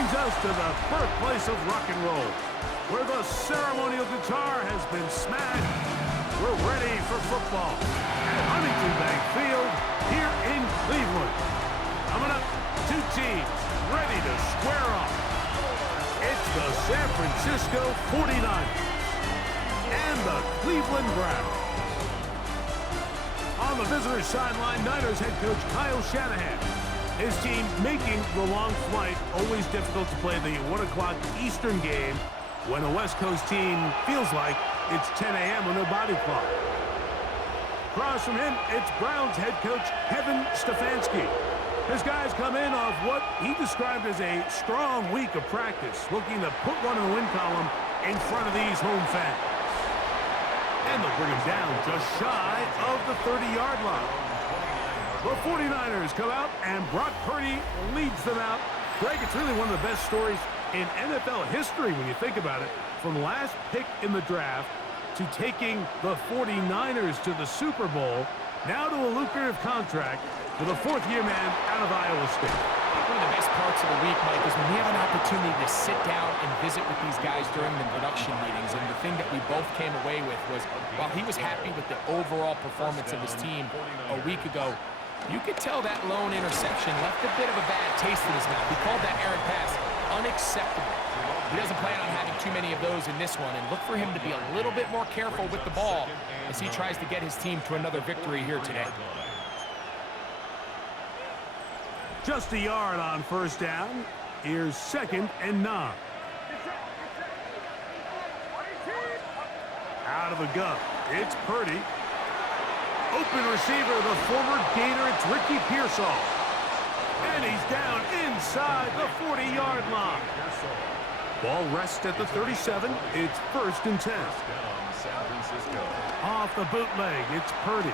brings us to the birthplace of rock and roll, where the ceremonial guitar has been smashed. We're ready for football at Huntington Bank Field here in Cleveland. Coming up, two teams ready to square off. It's the San Francisco 49ers and the Cleveland Browns. On the visitor's sideline, Niners head coach Kyle Shanahan. His team making the long flight. Always difficult to play the 1 o'clock Eastern game when a West Coast team feels like it's 10 a.m. on their body clock. Across from him, it's Browns head coach Kevin Stefanski. His guys come in off what he described as a strong week of practice, looking to put one in the win column in front of these home fans. And they'll bring him down just shy of the 30-yard line. The 49ers come out, and Brock Purdy leads them out. Greg, it's really one of the best stories in NFL history when you think about it. From last pick in the draft to taking the 49ers to the Super Bowl, now to a lucrative contract with a fourth-year man out of Iowa State. One of the best parts of the week, Mike, is when we have an opportunity to sit down and visit with these guys during the production meetings. And the thing that we both came away with was, while he was happy with the overall performance of his team a week ago, you could tell that lone interception left a bit of a bad taste in his mouth. He called that errant pass unacceptable. He doesn't plan on having too many of those in this one, and look for him to be a little bit more careful with the ball as he tries to get his team to another victory here today. Just a yard on first down. Here's 2nd and 9. Out of the gun, it's Purdy. Open receiver, the former Gator, it's Ricky Pearsall. And he's down inside the 40-yard line. Ball rests at the 37. It's 1st and 10. Off the bootleg, it's Purdy.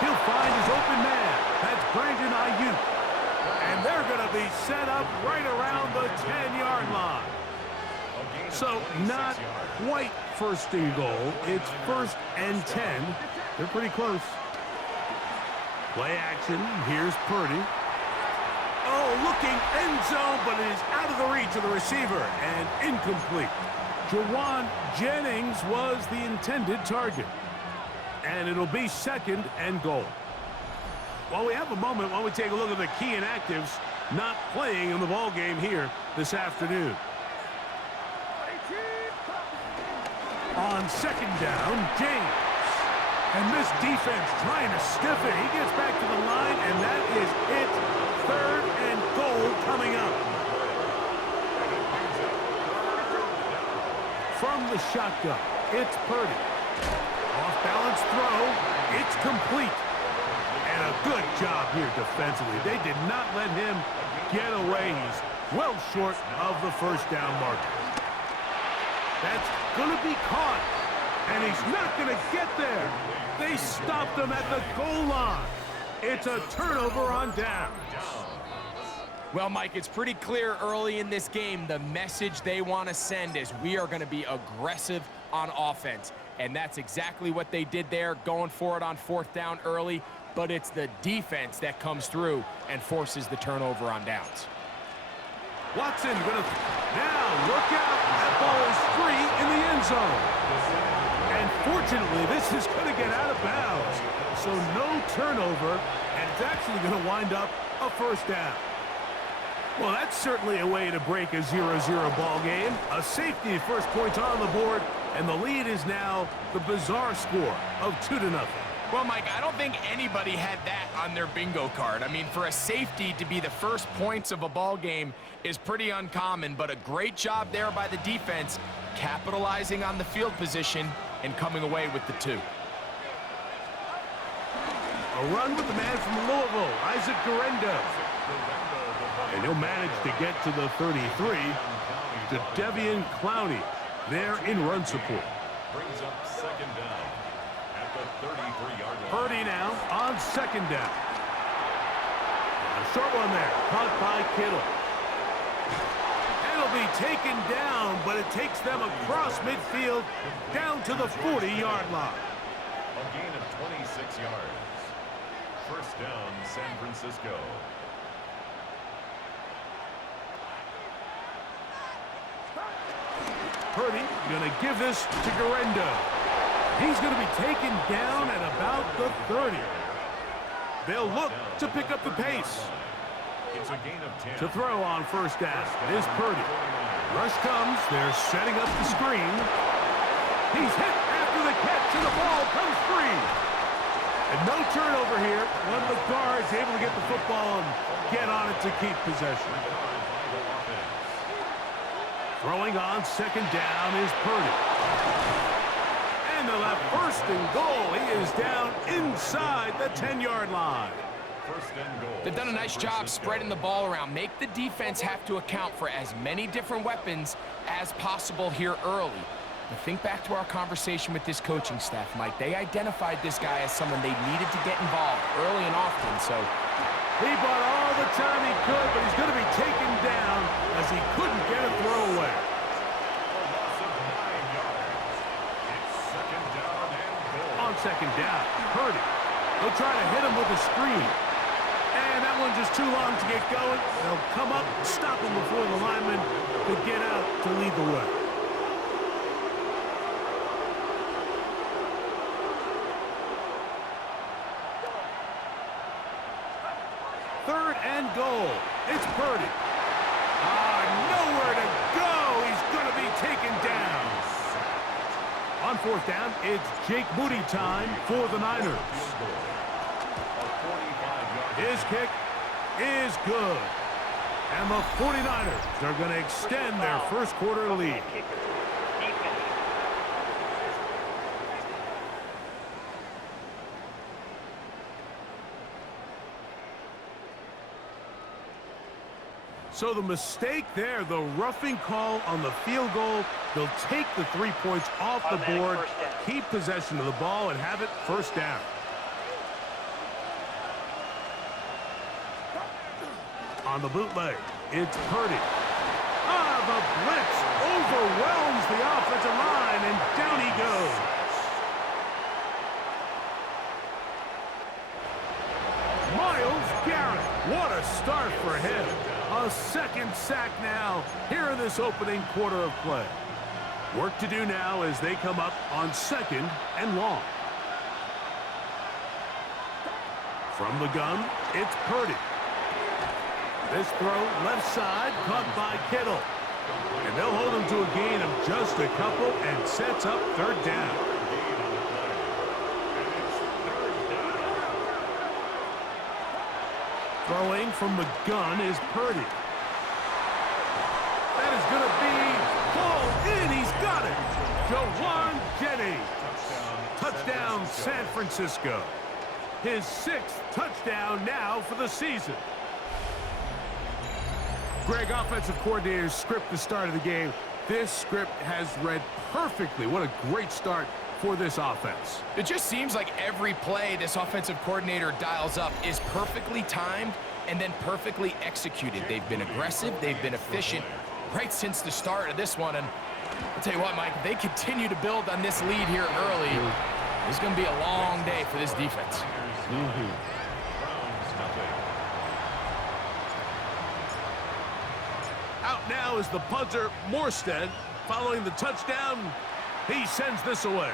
He'll find his open man. That's Brandon Ayuk. And they're going to be set up right around the 10-yard line. So not quite 1st and goal. It's 1st and 10. They're pretty close. Play action. Here's Purdy. Oh, looking end zone, but it is out of the reach of the receiver and incomplete. Jawan Jennings was the intended target. And it'll be 2nd and goal. While we have a moment, why don't we take a look at the key inactives not playing in the ball game here this afternoon. On 2nd down, James. And this defense trying to stiff it. He gets back to the line, and that is it. 3rd and goal coming up. From the shotgun, it's Purdy. Off-balance throw. It's complete. And a good job here defensively. They did not let him get away. He's well short of the first down marker. That's going to be caught. And he's not going to get there. They stopped him at the goal line. It's a turnover on downs. Well, Mike, it's pretty clear early in this game the message they want to send is we are going to be aggressive on offense. And that's exactly what they did there, going for it on 4th down early. But it's the defense that comes through and forces the turnover on downs. Watson going to... Now, look out. That ball is free in the end zone. And fortunately, this is going to get out of bounds. So no turnover, and it's actually going to wind up a 1st down. Well, that's certainly a way to break a 0-0 ball game. A safety, first points on the board, and the lead is now the bizarre score of 2-0. Well, Mike, I don't think anybody had that on their bingo card. I mean, for a safety to be the first points of a ball game is pretty uncommon, but a great job there by the defense, capitalizing on the field position and coming away with the 2. A run with the man from Louisville, Isaac Guerendo. And he'll manage to get to the 33 to Devian Clowney there in run support. Brings up 2nd down at the 33-yard line. Purdy now on 2nd down. A short one there, caught by Kittle. It'll be taken down, but it takes them across midfield down to the 40-yard line. A gain of 26 yards. 1st down, San Francisco. Purdy going to give this to Garendo. He's going to be taken down at about the 30. They'll look to pick up the pace. It's a gain of 10. To throw on first down is Purdy. Rush comes. They're setting up the screen. He's hit after the catch, and the ball comes free. And no turnover here. One of the guards able to get the football and get on it to keep possession. Throwing on second down is Purdy. And they'll have first and goal. He is down inside the 10-yard line. First and goal. They've done a nice job spreading the ball around. Make the defense have to account for as many different weapons as possible here early. But think back to our conversation with this coaching staff, Mike. They identified this guy as someone they needed to get involved early and often, so he bought all the time he could, but he's going to be taken down as he couldn't get a throw away. On second down, Purdy. They'll try to hit him with a screen. And that one's just too long to get going. They'll come up, stop him before the lineman could get out to lead the way. Third and goal. It's Purdy. Nowhere to go. He's going to be taken down. On fourth down, it's Jake Moody time for the Niners. His kick is good. And the 49ers are going to extend their first quarter lead. So the mistake there, the roughing call on the field goal, they'll take the 3 points off the board, keep possession of the ball, and have it first down. On the bootleg, it's Purdy. The blitz overwhelms the offensive line, and down he goes. Myles Garrett, what a start for him. A second sack now here in this opening quarter of play. Work to do now as they come up on second and long. From the gun, it's Purdy. This throw left side caught by Kittle. And they'll hold him to a gain of just a couple and sets up third down. Throwing from the gun is Purdy. That is going to be pulled in. He's got it. Jawan Jennings. Touchdown, San Francisco. His 6th touchdown now for the season. Greg, offensive coordinator's script the start of the game. This script has read perfectly. What a great start for this offense. It just seems like every play this offensive coordinator dials up is perfectly timed and then perfectly executed. They've been aggressive, they've been efficient right since the start of this one. And I'll tell you what, Mike, if they continue to build on this lead here early, it's going to be a long day for this defense. Out now is the punter, Morstead. Following the touchdown, he sends this away.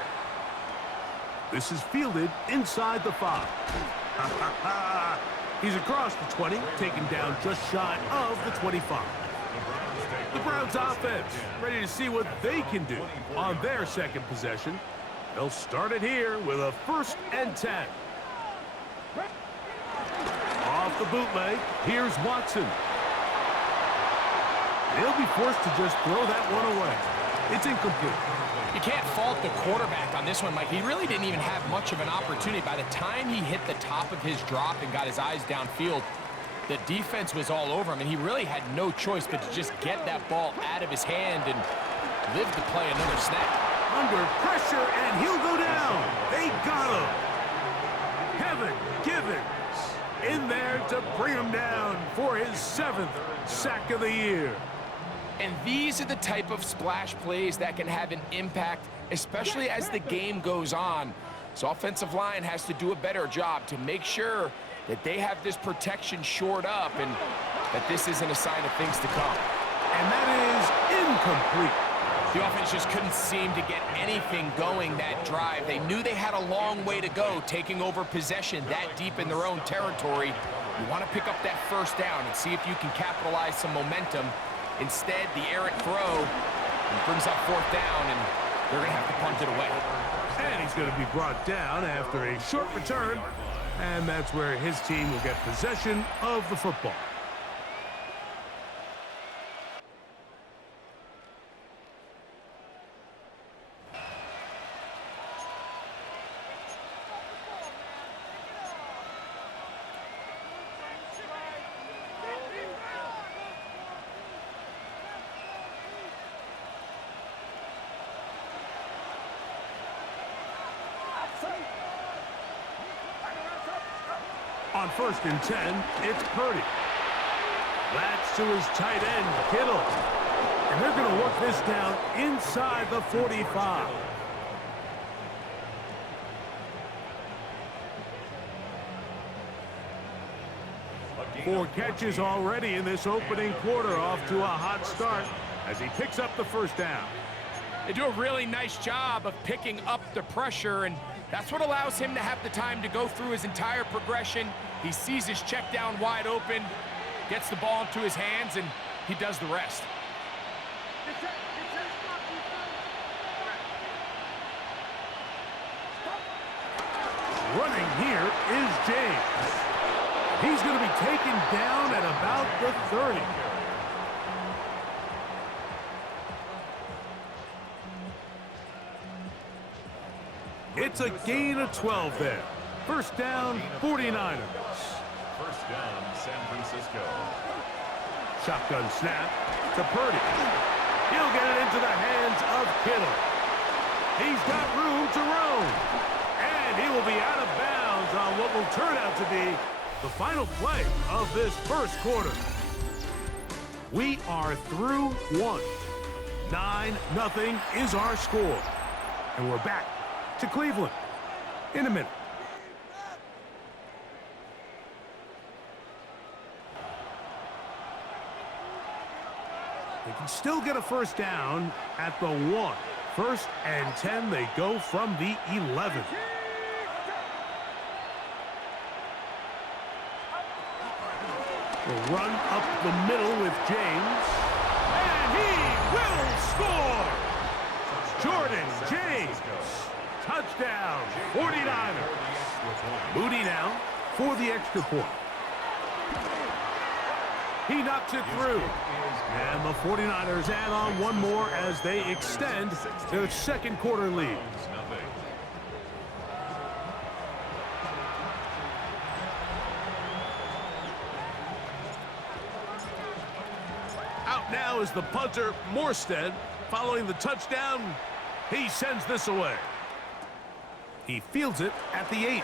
This is fielded inside the 5. He's across the 20, taken down just shy of the 25. The Browns offense ready to see what they can do on their second possession. They'll start it here with a 1st and 10. Off the bootleg, here's Watson. They'll be forced to just throw that one away. It's incomplete. You can't fault the quarterback on this one, Mike. He really didn't even have much of an opportunity. By the time he hit the top of his drop and got his eyes downfield, the defense was all over him, and he really had no choice but to just get that ball out of his hand and live to play another snap. Under pressure, and he'll go down. They got him. Kevin Givens in there to bring him down for his 7th sack of the year. And these are the type of splash plays that can have an impact, especially as the game goes on. So offensive line has to do a better job to make sure that they have this protection shored up and that this isn't a sign of things to come. And that is incomplete. The offense just couldn't seem to get anything going that drive. They knew they had a long way to go, taking over possession that deep in their own territory. You want to pick up that first down and see if you can capitalize some momentum. Instead, the errant throw brings up fourth down, and they're going to have to punt it away. And he's going to be brought down after a short return, and that's where his team will get possession of the football. On 1st and 10, it's Purdy. That's to his tight end, Kittle. And they're going to work this down inside the 45. Four catches already in this opening quarter, off to a hot start as he picks up the first down. They do a really nice job of picking up the pressure, and that's what allows him to have the time to go through his entire progression. He sees his check down wide open, gets the ball into his hands, and he does the rest. Running here is James. He's going to be taken down at about the 30. It's a gain of 12 there. First down, 49ers. First down, San Francisco. Shotgun snap to Purdy. He'll get it into the hands of Kittle. He's got room to roam. And he will be out of bounds on what will turn out to be the final play of this first quarter. We are through one. 9-0 is our score. And we're back to Cleveland in a minute. They can still get a first down at the 1. 1st and 10, they go from the 11. Will run up the middle with James. And he will score! Jordan James. Touchdown, 49ers. Moody now for the extra point. He knocks it through. And the 49ers add on one more as they extend their second quarter lead. Out now is the punter, Morstead. Following the touchdown, he sends this away. He fields it at the 8.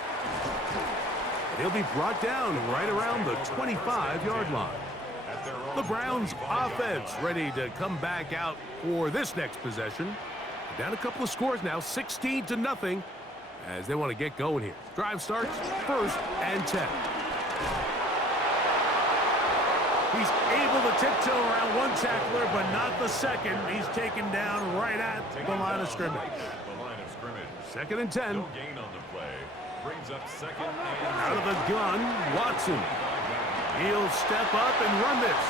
He'll be brought down right around the 25-yard line. The Browns offense ready to come back out for this next possession. Down a couple of scores now, 16-0, as they want to get going here. Drive starts 1st and 10. He's able to tiptoe around one tackler, but not the second. He's taken down right at the line of scrimmage. 2nd and 10. No gain on the play. Brings up 2nd and out of the gun, Watson. He'll step up and run this.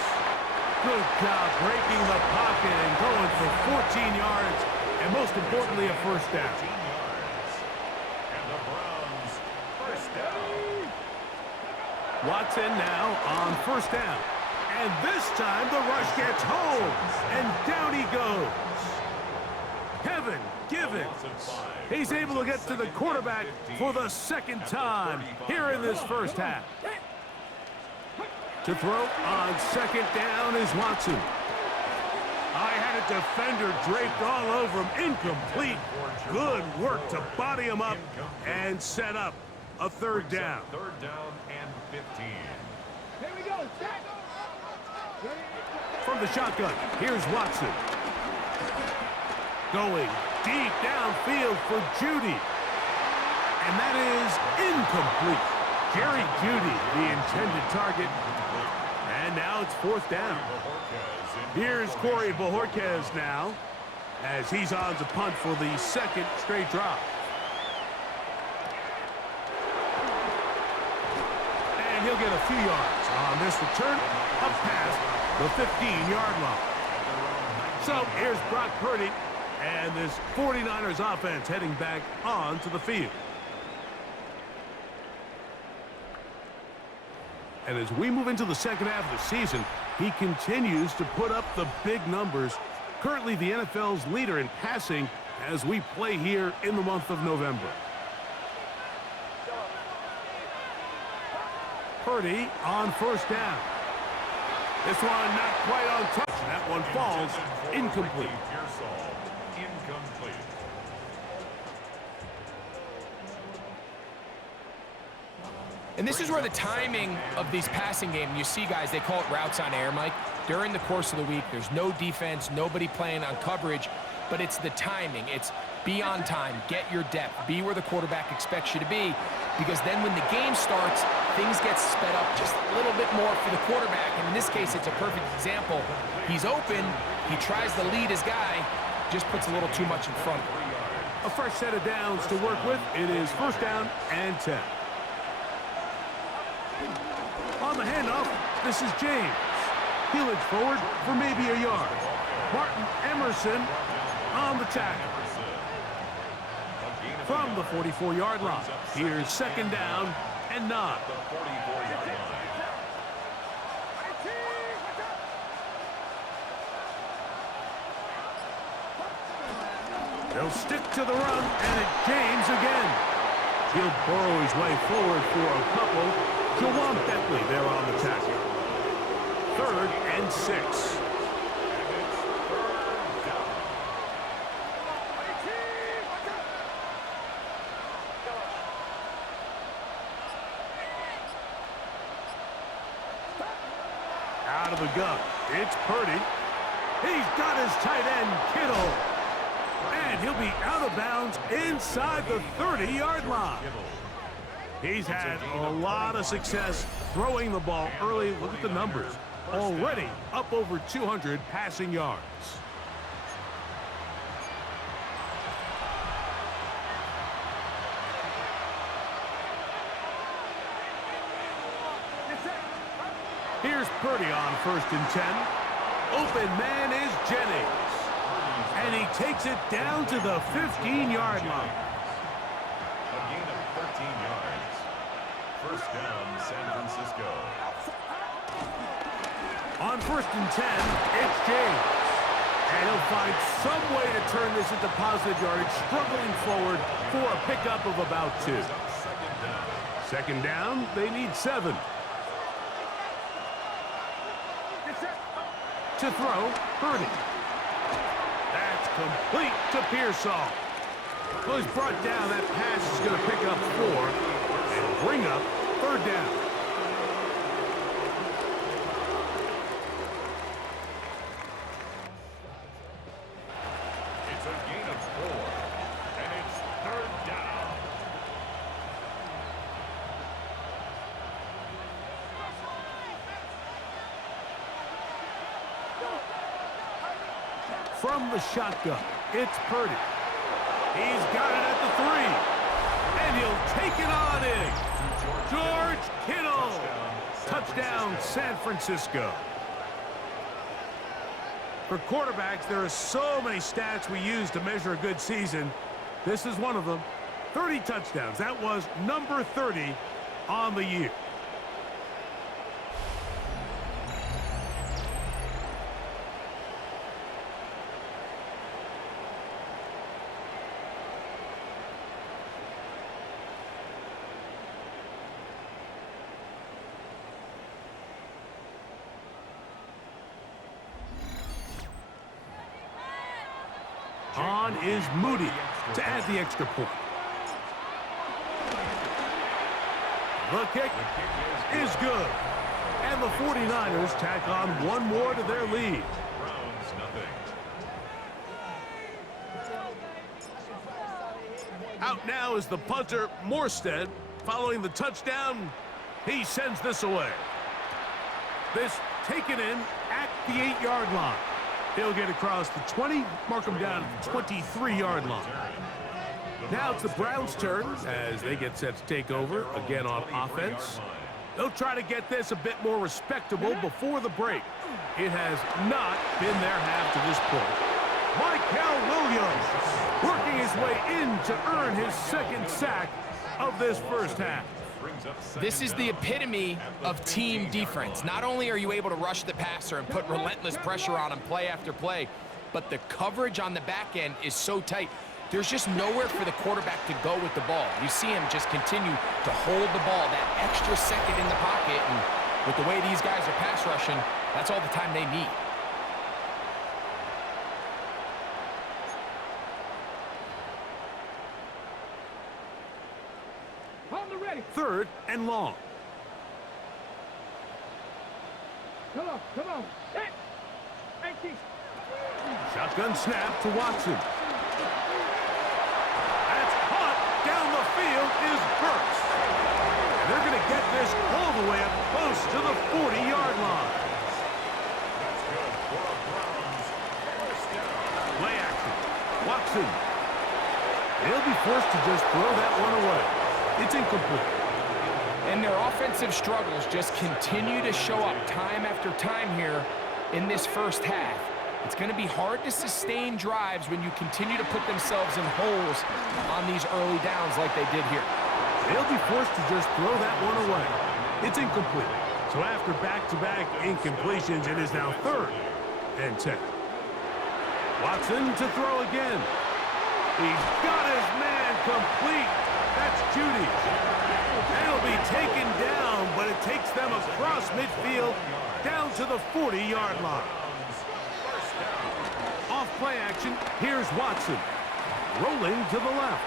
Good job breaking the pocket and going for 14 yards, and most importantly, a first down. And the Browns, first down. Watson now on first down. And this time the rush gets home, and down he goes. Kevin Givens. He's able to get to the quarterback for the second time here in this first half. To throw on second down is Watson. I had a defender draped all over him. Incomplete. Good work to body him up and set up a third down. 3rd down and 15. Here we go. From the shotgun, here's Watson. Going deep downfield for Judy. And that is incomplete. Jerry Judy, the intended target. And now it's 4th down. Here's Corey Bojorquez now. as he's on to punt for the second straight drive. And he'll get a few yards on this return up past the 15-yard line. So here's Brock Purdy and this 49ers offense heading back onto the field. And as we move into the second half of the season, he continues to put up the big numbers. Currently the NFL's leader in passing as we play here in the month of November. Purdy on first down. This one not quite on touch. That one falls incomplete. Incomplete. And this is where the timing of these passing game, you see guys, they call it routes on air, Mike. During the course of the week, there's no defense, nobody playing on coverage, but it's the timing. It's be on time, get your depth, be where the quarterback expects you to be, because then when the game starts, things get sped up just a little bit more for the quarterback. And in this case, it's a perfect example. He's open, he tries to lead his guy, just puts a little too much in front of him. A fresh set of downs to work with. It is first down and 10. On the handoff, this is James. He'll edge forward for maybe a yard. Martin Emerson on the tackle. From the 44-yard line, here's second down and 9. They'll stick to the run, and it's James again. He'll burrow his way forward for a couple. Jawan Bentley there on the tackle. 3rd and 6. Out of the gun, it's Purdy. He's got his tight end, Kittle. And he'll be out of bounds inside the 30-yard line. He's had a lot of success throwing the ball early. Look at the numbers. Already up over 200 passing yards. Here's Purdy on 1st and 10. Open man is Jennings. And he takes it down to the 15-yard line. A gain of 13 yards. First down, San Francisco. On 1st and 10, it's James. And he'll find some way to turn this into positive yardage, struggling forward for a pickup of about 2. Second down, they need 7. To throw, Purdy. That's complete to Pearsall. Well, he's brought down. That pass is going to pick up 4 and bring up 3rd down. It's a gain of 4, and it's 3rd down. From the shotgun, it's Purdy. He's got it at the 3. And he'll take it on in. George Kittle. Touchdown, San Francisco. For quarterbacks, there are so many stats we use to measure a good season. This is one of them. 30 touchdowns. That was number 30 on the year. On is Moody to add the extra point. The kick is good. And the 49ers tack on one more to their lead. Browns, nothing. Out now is the punter, Morstead. Following the touchdown, he sends this away. This taken in at the 8-yard line. He'll get across the 20, mark him down at the 23-yard line. Now it's the Browns' turn as they get set to take over again on offense. They'll try to get this a bit more respectable before the break. It has not been their half to this point. Michael Williams working his way in to earn his second sack of this first half. This is the epitome of team defense. Not only are you able to rush the passer and put relentless pressure on him play after play, but the coverage on the back end is so tight. There's just nowhere for the quarterback to go with the ball. You see him just continue to hold the ball that extra second in the pocket, and with the way these guys are pass rushing, that's all the time they need. Third and long. Come on. Hey. Shotgun snap to Watson. That's caught down the field is Burks. And they're going to get this all the way up close to the 40-yard line. Play action. Watson. They'll be forced to just throw that one away. It's incomplete. And their offensive struggles just continue to show up time after time here in this first half. It's going to be hard to sustain drives when you continue to put themselves in holes on these early downs like they did here. They'll be forced to just throw that one away. It's incomplete. So after back-to-back incompletions, it is now 3rd and 10. Watson to throw again. He's got his man complete. That's Judy. They'll be taken down, but it takes them across midfield down to the 40-yard line. Off play action, here's Watson. Rolling to the left.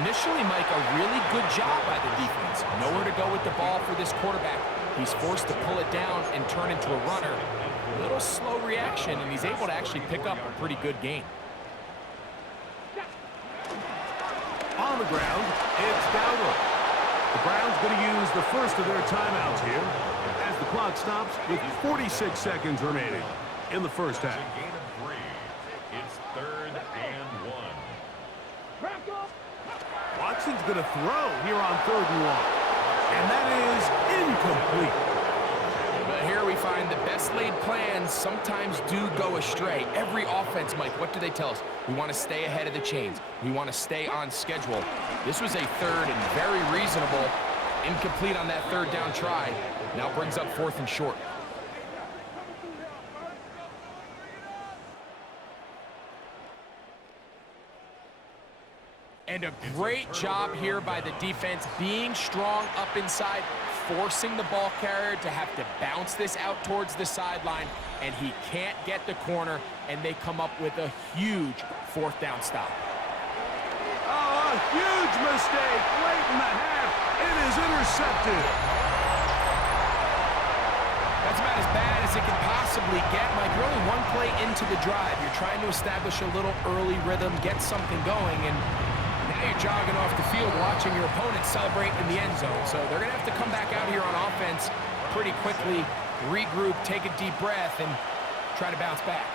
Initially, Mike, a really good job by the defense. Nowhere to go with the ball for this quarterback. He's forced to pull it down and turn into a runner. A little slow reaction, and he's able to actually pick up a pretty good gain. On the ground, it's Dowdle. The Browns going to use the first of their timeouts here as the clock stops with 46 seconds remaining in the first half. Gain of 3. It's 3rd and 1. Watson's going to throw here on 3rd and 1. And that is incomplete. But here we find the best laid plans sometimes do go astray. Every offense, Mike, what do they tell us? We want to stay ahead of the chains. We want to stay on schedule. This was a 3rd and very reasonable. Incomplete on that 3rd down try. Now brings up 4th and short. And a great job here by the defense, being strong up inside, forcing the ball carrier to have to bounce this out towards the sideline, and he can't get the corner, and they come up with a huge 4th down stop. Oh, a huge mistake late in the half. It is intercepted. That's about as bad as it can possibly get. Mike, you're only one play into the drive. You're trying to establish a little early rhythm, get something going, and now you're jogging off the field watching your opponent celebrate in the end zone. So they're going to have to come back out here on offense pretty quickly, regroup, take a deep breath, and try to bounce back.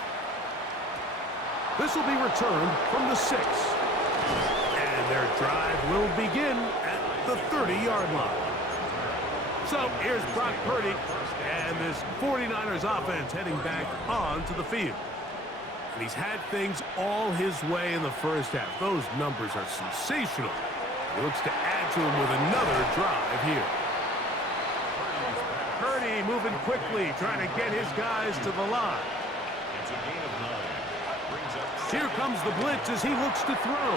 This will be returned from the 6. And their drive will begin at the 30-yard line. So here's Brock Purdy and this 49ers offense heading back onto the field. And he's had things all his way in the first half. Those numbers are sensational. He looks to add to them with another drive here. Purdy moving quickly, trying to get his guys to the line. It's a gain of 9. Brings up Here comes the blitz as he looks to throw.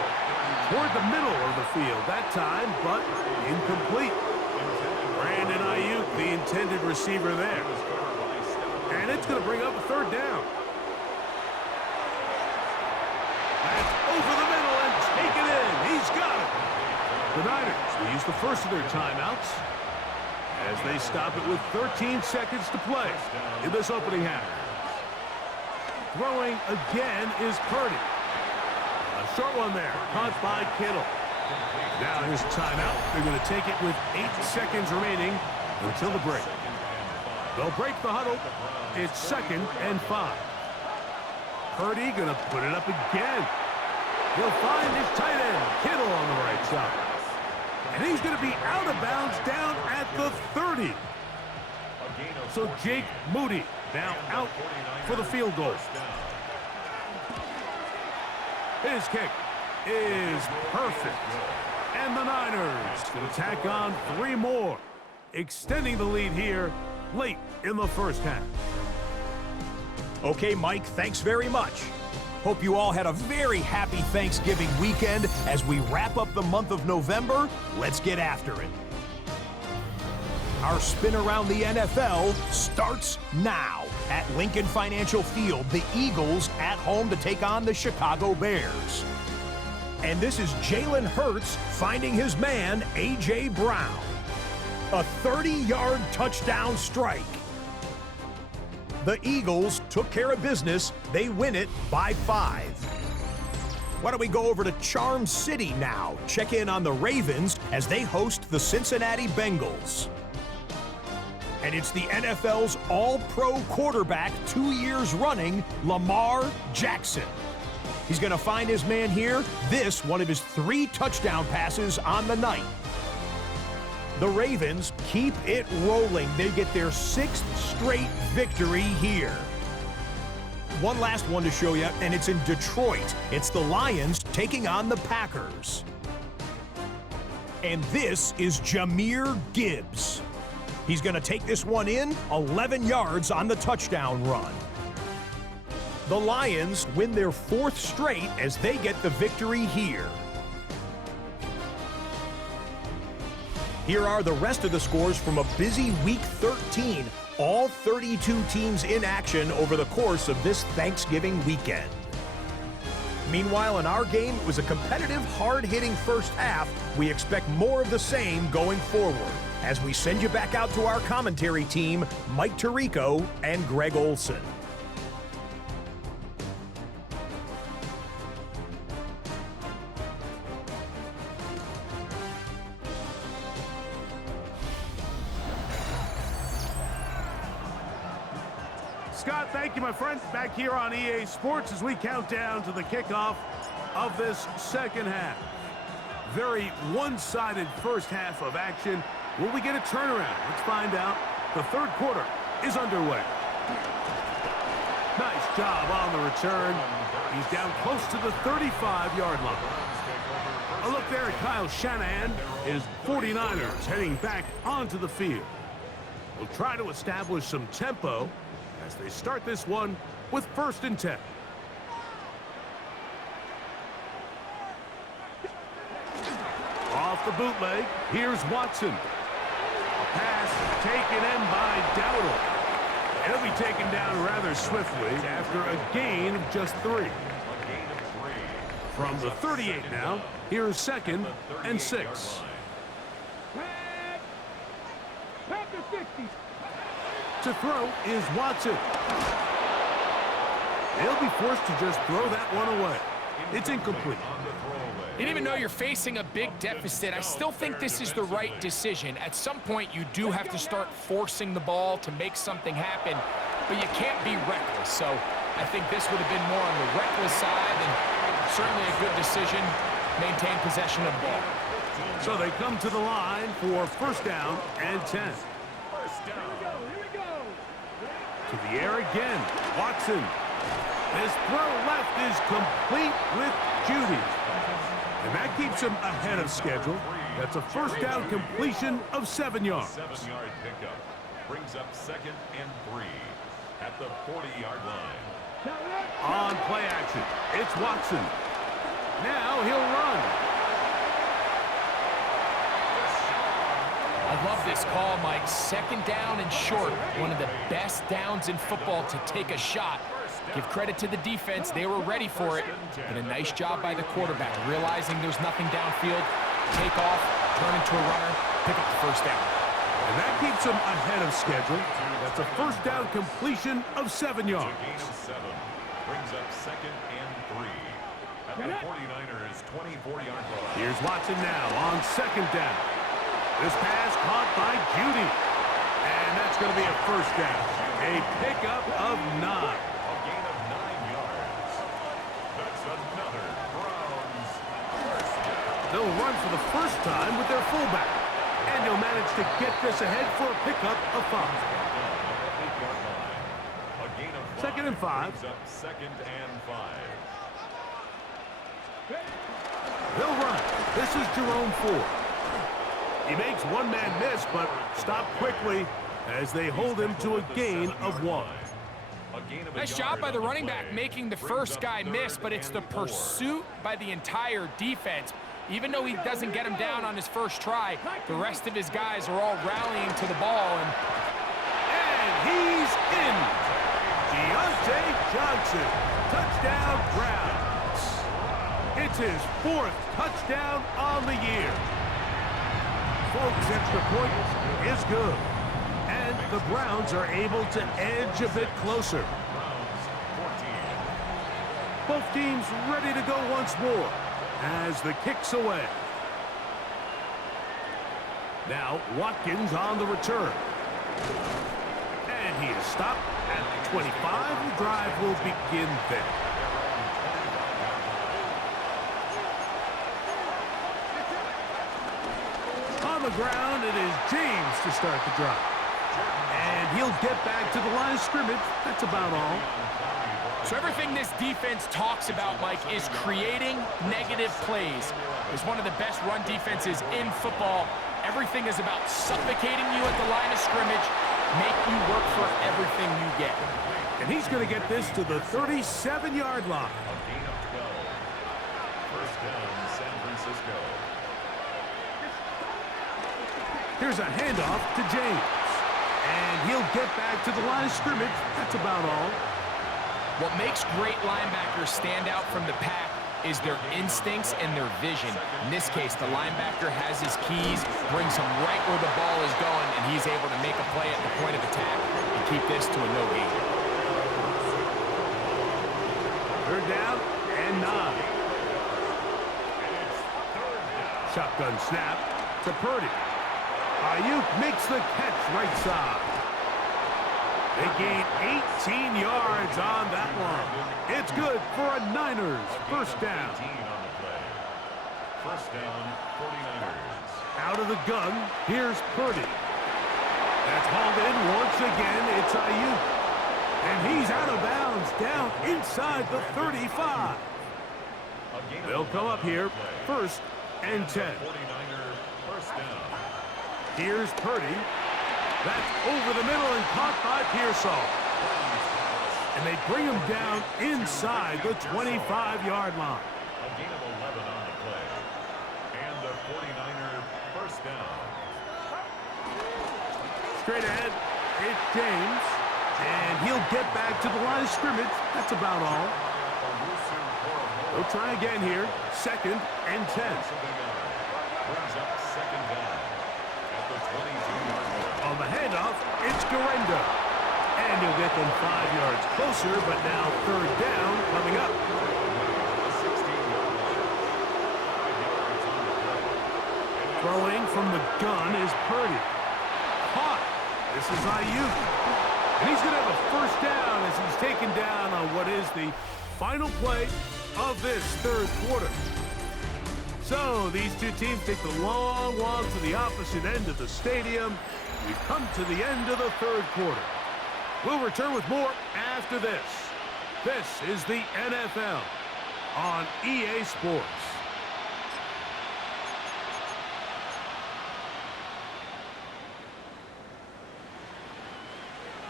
Toward the middle of the field that time, but incomplete. Brandon Ayuk, the intended receiver there. And it's going to bring up a 3rd down. That's over the middle and take it in. He's got it. The Niners will use the first of their timeouts as they stop it with 13 seconds to play in this opening half. Throwing again is Purdy. A short one there, caught by Kittle. Now here's a timeout. They're going to take it with 8 seconds remaining until the break. They'll break the huddle. It's 2nd and 5. Purdy going to put it up again. He'll find his tight end, Kittle, on the right side. And he's going to be out of bounds down at the 30. So Jake Moody now out for the field goal. His kick is perfect. And the Niners can tack on 3 more, extending the lead here late in the first half. Okay, Mike, thanks very much. Hope you all had a very happy Thanksgiving weekend. As we wrap up the month of November, let's get after it. Our spin around the NFL starts now. At Lincoln Financial Field, the Eagles at home to take on the Chicago Bears. And this is Jalen Hurts finding his man, A.J. Brown. A 30-yard touchdown strike. The Eagles took care of business. They win it by 5. Why don't we go over to Charm City now? Check in on the Ravens as they host the Cincinnati Bengals. And it's the NFL's all-pro quarterback 2 years running, Lamar Jackson. He's going to find his man here. This, one of his 3 touchdown passes on the night. The Ravens keep it rolling. They get their 6th straight victory here. One last one to show you, and it's in Detroit. It's the Lions taking on the Packers. And this is Jahmyr Gibbs. He's going to take this one in, 11 yards on the touchdown run. The Lions win their 4th straight as they get the victory here. Here are the rest of the scores from a busy Week 13. All 32 teams in action over the course of this Thanksgiving weekend. Meanwhile, in our game, it was a competitive, hard-hitting first half. We expect more of the same going forward as we send you back out to our commentary team, Mike Tirico and Greg Olson. Scott, thank you, my friend. Back here on EA Sports as we count down to the kickoff of this second half. Very one-sided first half of action. Will we get a turnaround? Let's find out. The third quarter is underway. Nice job on the return. He's down close to the 35-yard line. A look there at Kyle Shanahan. His 49ers heading back onto the field. We'll try to establish some tempo as they start this one with 1st and 10. Off the bootleg, here's Watson. A pass taken in by Dowdle. He'll be taken down rather swiftly after a gain of just 3. From the 38 now, here's 2nd and 6. To throw is Watson. He'll be forced to just throw that one away. It's incomplete. And even though you're facing a big deficit, I still think this is the right decision. At some point, you do have to start forcing the ball to make something happen, but you can't be reckless. So I think this would have been more on the reckless side, and certainly a good decision. Maintain possession of the ball. So they come to the line for 1st down and 10. To the air again, Watson. His throw left is complete with Judy. And that keeps him ahead of schedule. That's a 1st down completion of 7 yards. 7-yard pickup brings up 2nd and 3 at the 40-yard line. On play action, it's Watson. Now he'll run. I love this call, Mike. 2nd down and short. One of the best downs in football to take a shot. Give credit to the defense. They were ready for it. But a nice job by the quarterback, realizing there's nothing downfield. Take off, turn into a runner, pick up the 1st down. And that keeps him ahead of schedule. That's a 1st down completion of 7 yards. Gain of 7 brings up 2nd and 3 at the 49ers' 24-yard line. Here's Watson now on 2nd down. This pass caught by Judy. And that's going to be a 1st down. A pickup of 9. A gain of 9 yards. run for the first time with their fullback. And he'll manage to get this ahead for a pickup of 5. Second and 5. Second and 5. He'll run. This is Jerome Ford. He makes one man miss, but stopped quickly as they hold him to a gain of 1. Nice job by the running back making the first guy miss, but it's the pursuit by the entire defense. Even though he doesn't get him down on his first try, the rest of his guys are all rallying to the ball. And he's in. Deontay Johnson, touchdown Browns. It's his 4th touchdown on the year. Folks, extra point is good. And the Browns are able to edge a bit closer. Both teams ready to go once more as the kick's away. Now Watkins on the return. And he is stopped at the 25. The drive will begin there. On the ground, it is James to start the drive. And he'll get back to the line of scrimmage. That's about all. So everything this defense talks about, Mike, is creating negative plays. It's one of the best run defenses in football. Everything is about suffocating you at the line of scrimmage, make you work for everything you get. And he's going to get this to the 37-yard line. A gain of 12. First down, San Francisco. Here's a handoff to James. And he'll get back to the line of scrimmage. That's about all. What makes great linebackers stand out from the pack is their instincts and their vision. In this case, the linebacker has his keys, brings him right where the ball is going, and he's able to make a play at the point of attack and keep this to a no gain. 3rd down and 9. Shotgun snap to Purdy. Ayuk makes the catch right side. They gain 18 yards on that one. It's good for a Niners first down. First down, 49ers. Out of the gun, here's Purdy. That's hauled in once again. It's Ayuk. And he's out of bounds, down inside the 35. They'll come up here, 1st and 10. 49er first down. Here's Purdy. That's over the middle and caught by Pearsall. And they bring him down inside the 25-yard line. A gain of 11 on the play. And the 49er first down. Straight ahead, it's James. And he'll get back to the line of scrimmage. That's about all. They'll try again here. 2nd and 10. Brings up second down at the 22-yard line. On the handoff, it's Garenda. And he'll get them 5 yards closer, but now 3rd down coming up. Throwing from the gun is Purdy. Caught. This is Ayuk. And he's going to have a first down as he's taken down on what is the final play of this 3rd quarter. So these two teams take the long walk to the opposite end of the stadium. We've come to the end of the 3rd quarter. We'll return with more after this. This is the NFL on EA Sports.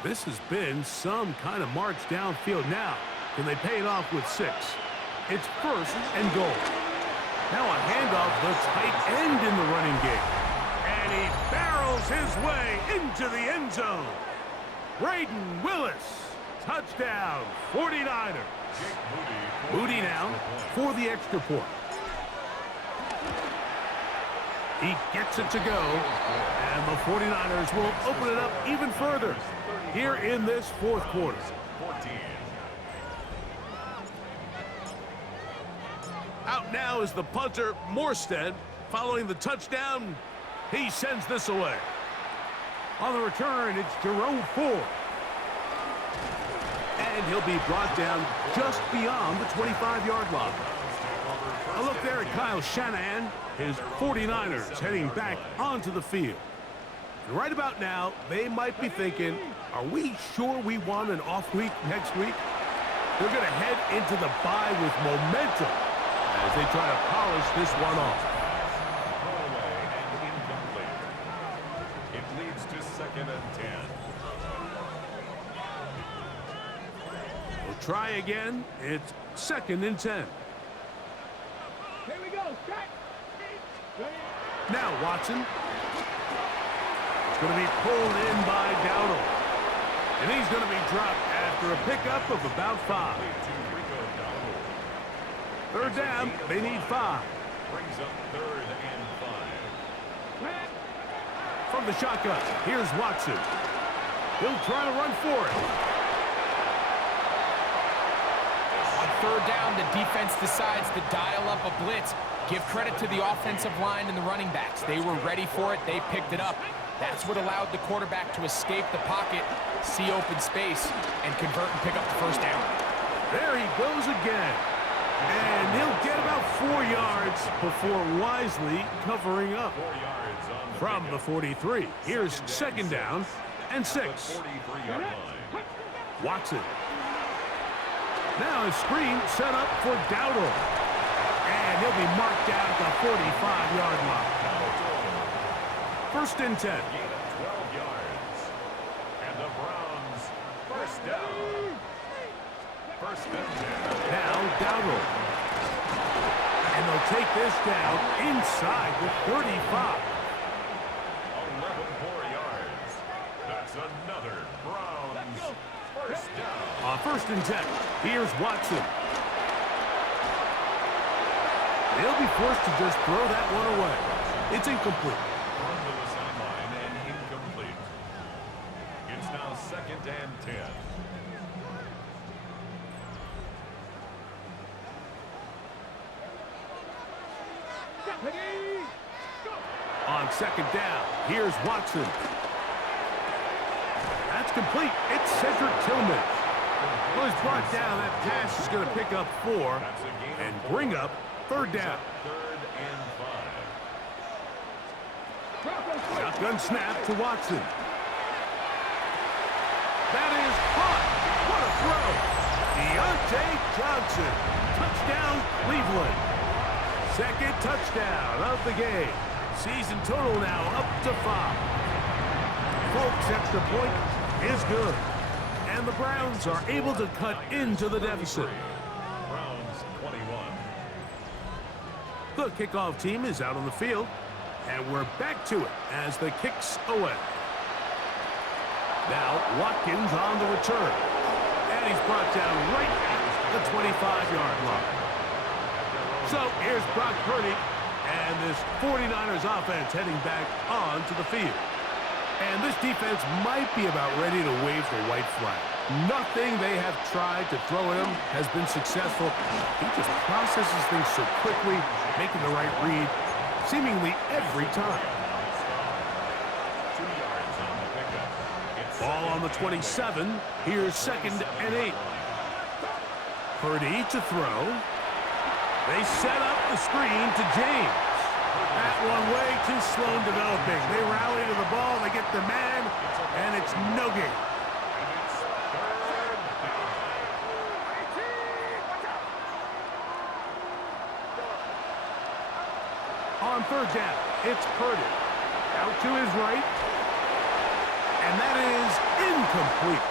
This has been some kind of march downfield. Now, can they pay it off with 6? It's 1st and goal. Now a handoff, the tight end in the running game. And he barrels his way into the end zone. Braden Willis, touchdown, 49ers. Moody now for the extra point. He gets it to go, and the 49ers will open it up even further here in this 4th quarter. Out now is the punter, Morstead. Following the touchdown, he sends this away. On the return, it's Jerome Ford. And he'll be brought down just beyond the 25-yard line. A look there at Kyle Shanahan, his 49ers heading back onto the field. And right about now, they might be thinking, are we sure we want an off week next week? They're going to head into the bye with momentum as they try to polish this one off. Throwaway and incomplete. It leads to 2nd and 10. We'll try again. It's 2nd and 10. Here we go. Set. Now Watson. It's going to be pulled in by Dowdle. And he's going to be dropped after a pickup of about 5. 3rd down, they need 5. Brings up 3rd and 5. From the shotgun, here's Watson. He'll try to run for it. On 3rd down, the defense decides to dial up a blitz. Give credit to the offensive line and the running backs. They were ready for it. They picked it up. That's what allowed the quarterback to escape the pocket, see open space, and convert and pick up the 1st down. There he goes again. And he'll get about 4 yards before wisely covering up. 4 yards on the From the pickup. 43, here's 2nd down and 6. 43-yard line. Watson. Now a screen set up for Dowdle. And he'll be marked down at the 45-yard line. 1st and 10. Gain of 12 yards. And the Browns, 1st down. 1st and 10. Now Dowdle. And they'll take this down inside the 35. 11 more yards. That's another Browns 1st down. On 1st and 10, here's Watson. They'll be forced to just throw that one away. It's incomplete. Run to the sideline and incomplete. It's now 2nd and 10. On 2nd down, here's Watson. That's complete. It's Cedric Tillman. Well, he's brought down. That pass is going to pick up 4 and bring up 3rd down. 3rd and 5. Shotgun snap to Watson. That is caught. What a throw. Deontay Johnson. Touchdown, Cleveland. 2nd touchdown of the game. Season total now up to 5. Folks, extra point is good. And the Browns are able to cut into the deficit. Browns 21. The kickoff team is out on the field. And we're back to it as the kick's away. Now Watkins on the return. And he's brought down right at the 25-yard line. So here's Brock Purdy and this 49ers offense heading back onto the field. And this defense might be about ready to wave the white flag. Nothing they have tried to throw at him has been successful. He just processes things so quickly, making the right read seemingly every time. 2 yards on the pickup. It's Ball on the 27. Here's 2nd and 8. Purdy to throw. They set up the screen to James. That one way too slow in developing. They rally to the ball, they get the man, and it's no gain. On 3rd down, it's Purdy. Out to his right. And that is incomplete.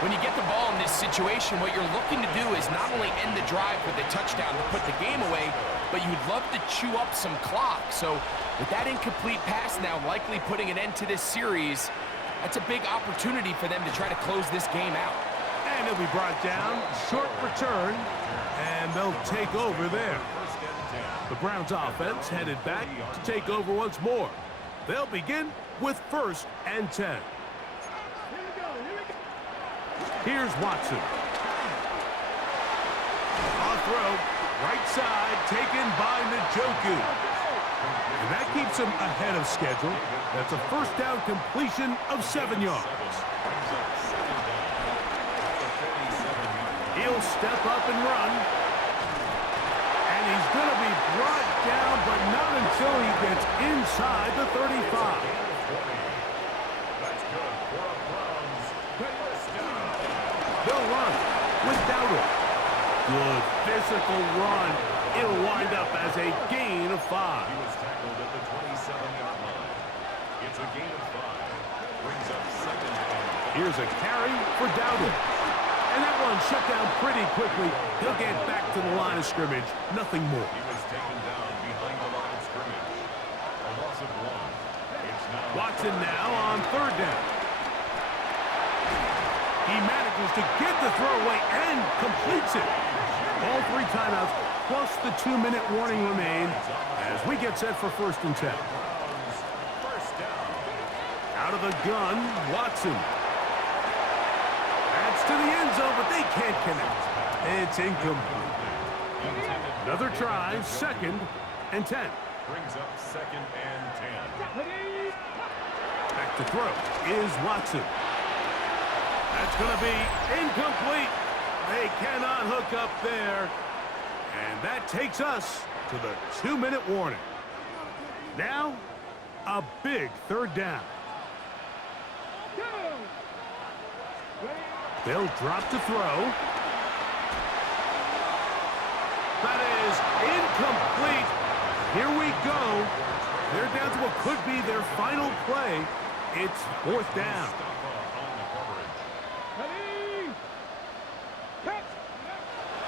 When you get the ball in this situation, what you're looking to do is not only end the drive with a touchdown to put the game away, but you'd love to chew up some clock. So with that incomplete pass now likely putting an end to this series, that's a big opportunity for them to try to close this game out. And he'll be brought down. Short return. And they'll take over there. The Browns offense headed back to take over once more. They'll begin with 1st and 10. Here's Watson. On throw, right side, taken by Njoku. And that keeps him ahead of schedule. That's a 1st down completion of 7 yards. He'll step up and run. And he's going to be brought down, but not until he gets inside the 35. That's good for a Browns first down. They'll run without it. Good physical run. It'll wind up as a gain of 5. He was tackled at the 27-yard line. It's a gain of 5. Brings up second down. Here's a carry for Dowdle. And that one shut down pretty quickly. He'll get back to the line of scrimmage. Nothing more. He was taken down behind the line of scrimmage. A loss of 1. It's now Watson now on third down. He manages to get the throw away and completes it. All 3 timeouts plus the 2-minute warning remain as we get set for 1st and 10. Browns first down. Out of the gun, Watson. That's to the end zone, but they can't connect. It's incomplete. Another try, 2nd and 10. Brings up 2nd and 10. Back to throw is Watson. That's going to be incomplete. They cannot hook up there. And that takes us to the 2-minute warning. Now, a big 3rd down. They'll drop to throw. That is incomplete. Here we go. They're down to what could be their final play. It's 4th down.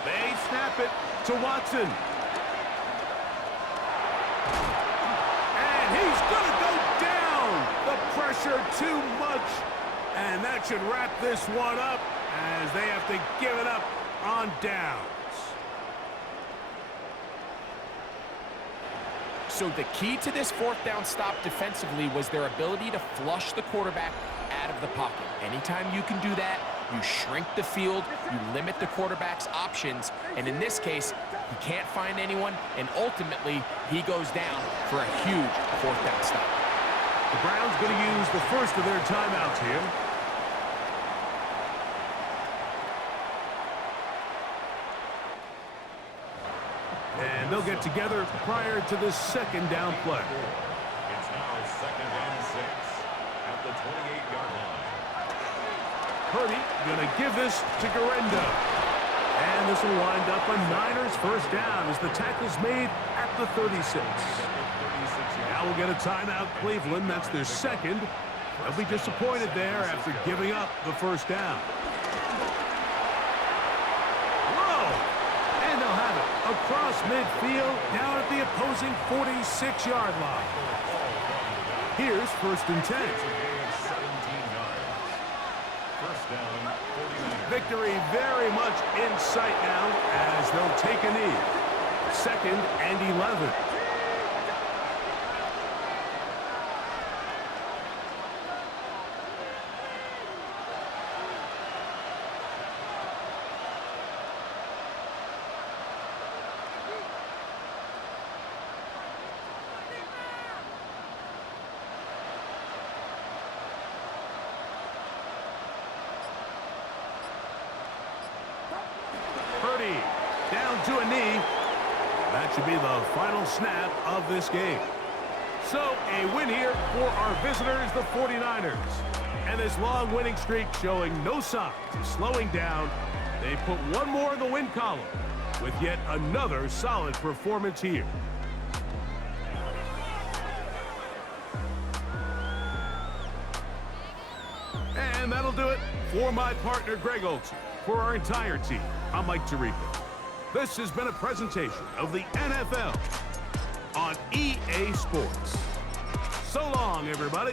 They snap it to Watson. And he's going to go down. The pressure too much. And that should wrap this one up as they have to give it up on downs. So the key to this 4th down stop defensively was their ability to flush the quarterback out of the pocket. Anytime you can do that, you shrink the field, you limit the quarterback's options, and in this case, he can't find anyone, and ultimately, he goes down for a huge 4th down stop. The Browns going to use the first of their timeouts here. And they'll get together prior to this 2nd down play. It's now 2nd and 6 at the 28-yard line. Purdy going to give this to Garendo. And this will wind up a Niners first down as the tackle's made at the 36. Now we'll get a timeout, Cleveland. That's their 2nd. They'll be disappointed there after giving up the first down. Whoa! And they'll have it across midfield down at the opposing 46-yard line. Here's 1st and 10. First down, 49. Victory very much in sight now as they'll take a knee. 2nd and 11. Purdy down to a knee. That should be the final snap of this game. So a win here for our visitors, the 49ers. And this long winning streak showing no signs of slowing down. They put one more in the win column with yet another solid performance here. And that'll do it for my partner, Greg Olson. For our entire team, I'm Mike Tirico. This has been a presentation of the NFL on EA Sports. So long, everybody.